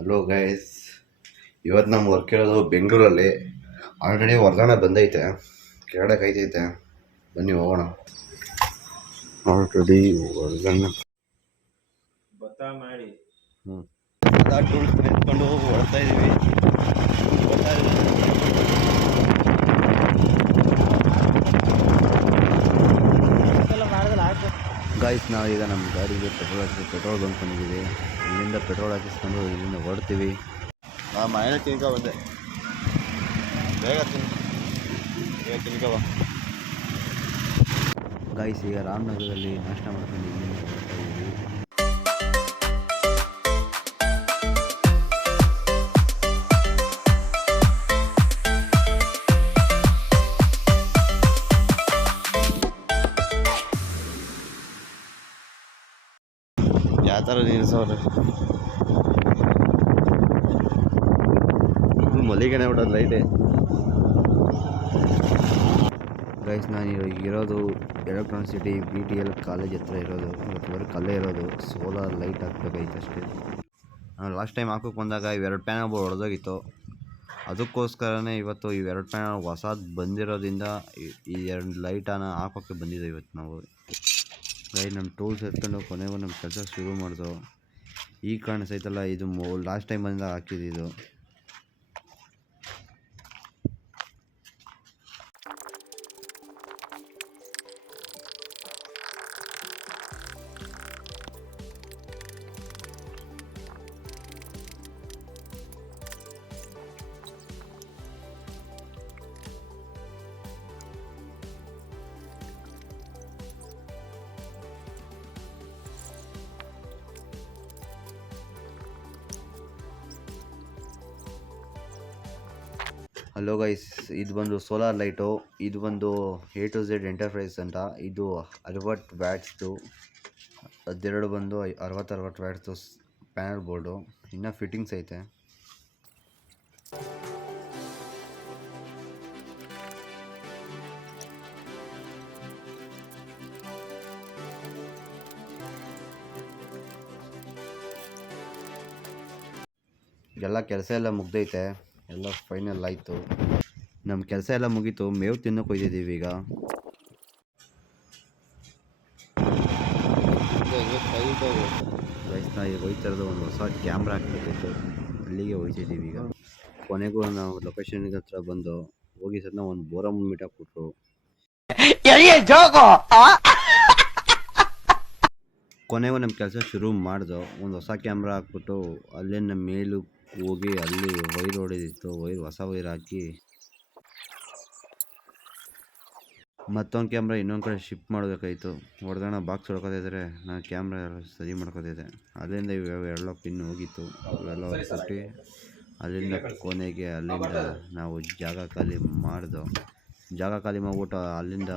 Hello guys, ಇವತ್ತು ನಮ್ಮ work ಇರೋದು ಬೆಂಗಳೂರಲ್ಲಿ. ಆಲ್ರೆಡಿ ವರ್ಗಾವಣೆ ಬಂದೈತೆ, ಕೆರಡೆ ಕಾಯ್ತೈತೆ. ಬನ್ನಿ ಹೋಗೋಣ. ಆಲ್ರೆಡಿ ವರ್ಗಾವಣೆ ಮಾಡಿ ಎಲ್ಲ ಟೂಲ್ಸ್ ನಿಂತ್ಕೊಂಡು ಹೊಡ್ತಾ ಇದ್ದೀವಿ. ಗಾಯ್ಸ್, ನಾವೀಗ ನಮ್ಮ ಗಾಡಿಗೆ ಪೆಟ್ರೋಲ್ ಬಂದ್ಕೊಂಡಿದ್ದೀವಿ. ಇಲ್ಲಿಂದ ಪೆಟ್ರೋಲ್ ಹಾಕಿಸ್ಕೊಂಡು ಇಲ್ಲಿಂದ ಹೊಡ್ತೀವಿ. ಮನೆ ತಿನ್ಕೊ ಬಂದೆ, ಬೇಗ ತಿನ್ಕೋ. ಗಾಯ್ಸ್, ಈಗ ರಾಮನಗರದಲ್ಲಿ ನಾಷ್ಟ ಮಾಡ್ಕೊಂಡು ಇಲ್ಲಿಂದ ಹೊಡ್ತಾ ಇದ್ದೀವಿ. ಯಾವ ಥರ ನಿಲ್ಲಿಸೋರು ಮಲ್ಲಿಗೆನೆ ಬಿಡೋದು ಲೈಟೇ. ಗೈಸ್, ನಾನು ಇರೋದು ಎಲೆಕ್ಟ್ರಾನಿಕ್ ಸಿಟಿ BTL ಕಾಲೇಜ್ ಹತ್ರ ಇರೋದು. ಇವತ್ತು ಅಲ್ಲೇ ಇರೋದು. ಸೋಲಾರ್ ಲೈಟ್ ಹಾಕ್ಬೇಕಾಯ್ತು ಅಷ್ಟೇ. ನಾನು ಲಾಸ್ಟ್ ಟೈಮ್ ಹಾಕೋಕೆ ಬಂದಾಗ ಇವೆರಡು ಪ್ಯಾನಲ್ ಹೊಡೆದೋಗಿತ್ತು. ಅದಕ್ಕೋಸ್ಕರನೇ ಇವತ್ತು ಇವೆರಡು ಪ್ಯಾನಲ್ ಹೊಸದು ಬಂದಿರೋದ್ರಿಂದ ಈ ಎರಡು ಲೈಟನ್ನು ಹಾಕೋಕ್ಕೆ ಬಂದಿದ್ದು ಇವತ್ತು ನಾವು. ಗೈಸ್, ನಮ್ಮ ಟೂಲ್ಸ್ ಎತ್ಕೊಂಡು ಕೊನೆಗೂ ನಮ್ಮ ಕೆಲಸ ಶುರು ಮಾಡಿದೋ. ಈಗ ಕಾಣಿಸೈತಲ್ಲ, ಇದು ಲಾಸ್ಟ್ ಟೈಮ್ ಬಂದಾಗ ಹಾಕಿದ್ದು. ಹಲೋ ಗೈಸ್, ಇದು ಬಂದು ಸೋಲಾರ್ ಲೈಟು. ಇದು ಬಂದು A to Z ಎಂಟರ್ಪ್ರೈಸ್ ಅಂತ. ಇದು 60 ವ್ಯಾಟ್ಸ್ದು. 12 ಬಂದು 60 ವ್ಯಾಟ್ಸ್ದು ಪ್ಯಾನಲ್ ಬೋರ್ಡು. ಇನ್ನೂ ಫಿಟ್ಟಿಂಗ್ಸ್ ಐತೆ. ಎಲ್ಲ ಕೆಲಸ ಎಲ್ಲ ಮುಗ್ದೈತೆ, ಎಲ್ಲ ಫೈನಲ್ ಆಯಿತು. ನಮ್ಮ ಕೆಲಸ ಎಲ್ಲ ಮುಗೀತು. ಮೇವು ತಿನ್ನೋಕೆ ಹೋಯ್ತಿದ್ದೀವಿ ಈಗ. ವಯಸ್ಸಿನ ಈಗ ಹೋಯ್ತಿರೋದು ಒಂದು ಹೊಸ ಕ್ಯಾಮ್ರಾ ಹಾಕ್ಬೇಕಿತ್ತು, ಅಲ್ಲಿಗೆ ಹೋಯ್ತಿದ್ದೀವಿ ಈಗ. ಕೊನೆಗೂ ನಾವು ಲೊಕೇಶನ್ಗೆ ಹತ್ರ ಬಂದು ಹೋಗಿ ಸದ್ನ ಒಂದು ಬೋರಮ್ ಮೀಟ್ ಹಾಕ್ಬಿಟ್ರು. ಕೊನೆಗೂ ನಮ್ಮ ಕೆಲಸ ಶುರು ಮಾಡ್ದು. ಒಂದು ಹೊಸ ಕ್ಯಾಮ್ರಾ ಹಾಕ್ಬಿಟ್ಟು ಅಲ್ಲೇ ನಮ್ಮ ಮೇಲೂ ಹೋಗಿ ಅಲ್ಲಿ ವೈರ್ ಹೊಡೆದಿತ್ತು. ಹೊಸ ವೈರ್ ಹಾಕಿ ಮತ್ತೊಂದು ಕ್ಯಾಮ್ರಾ ಇನ್ನೊಂದು ಕಡೆ ಶಿಫ್ಟ್ ಮಾಡಬೇಕಾಯ್ತು. ಹೊಡೆದೋಣ ಬಾಕ್ಸ್ ಹೊಡ್ಕೋತಿದ್ರೆ ನಾನು ಕ್ಯಾಮ್ರಾ ಸರಿ ಮಾಡ್ಕೋತಿದ್ದೆ. ಅಲ್ಲಿಂದ ಇವೆಲ್ಲ ಪಿನ್ ಹೋಗಿತ್ತು, ಅವೆಲ್ಲ ಕೊಟ್ಟು ಅಲ್ಲಿಂದ ಕೊನೆಗೆ ಅಲ್ಲಿಂದ ನಾವು ಜಾಗ ಖಾಲಿ ಮಾಡಿಬಿಟ್ಟು ಅಲ್ಲಿಂದ